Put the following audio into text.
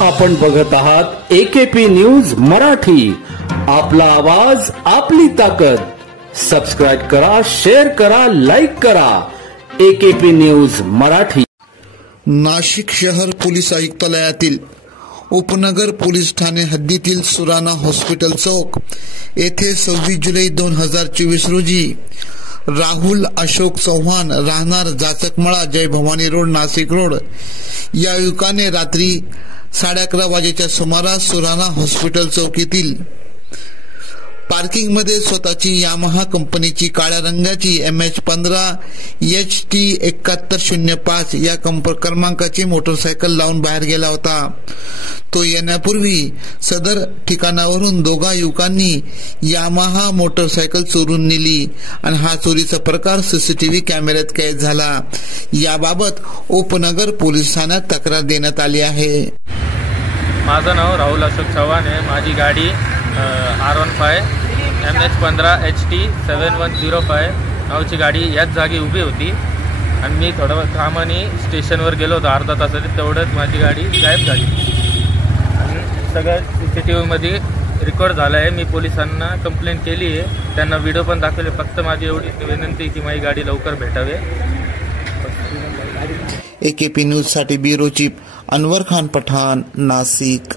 आपण बघत आहात AKP न्यूज मराठी. आपला आवाज आपली ताकद. सबस्क्राइब करा, शेअर करा, लाईक करा. AKP news Marathi. नाशिक शहर पोलीस आयुक्तालयातील उपनगर पोलीस ठाणे हद्दीतील सुराणा हॉस्पिटल चौक येथे 26 जुलै 2024 रोजी राहुल अशोक चव्हाण राहणार जाचकमळा जय भवानी रोड नाशिक रोड या युवकाने रात्री 11:30 वाजेच्या सुमारास सुराणा हॉस्पिटल चौकीतील पार्किंगमध्ये स्वतःची यामाहा कंपनीची काळ्या रंगाची MH15 HT 7105 या क्रमांकाची मोटरसायकल लावून बाहेर गेला होता. तो येण्यापूर्वी सदर ठिकाणावरून दोघा युवकांनी यामाहा मोटरसायकल चोरून नेली आणि हा चोरीचा प्रकार CCTV कॅमेऱ्यात कैद झाला. याबाबत उपनगर पोलीस ठाण्यात तक्रार देण्यात आली आहे. माझं नाव राहुल अशोक चव्हाण आहे. माझी गाडी R15 MH15 HT 7105 नावाची गाडी याच जागी उभी होती आणि मी थोडं कामाने स्टेशनवर गेलो होतो अर्धा तासाने. तेवढ्यात माझी गाडी गायब झाली आणि सगळं CCTVमध्ये रेकॉर्ड झालं आहे. मी पोलिसांना कंप्लेंट केली आहे, त्यांना व्हिडिओ पण दाखवले. फक्त माझी एवढी विनंती की माझी गाडी लवकर भेटावी. AKP न्यूज साठी ब्युरो चीफ अनवर खान पठाण, नाशिक.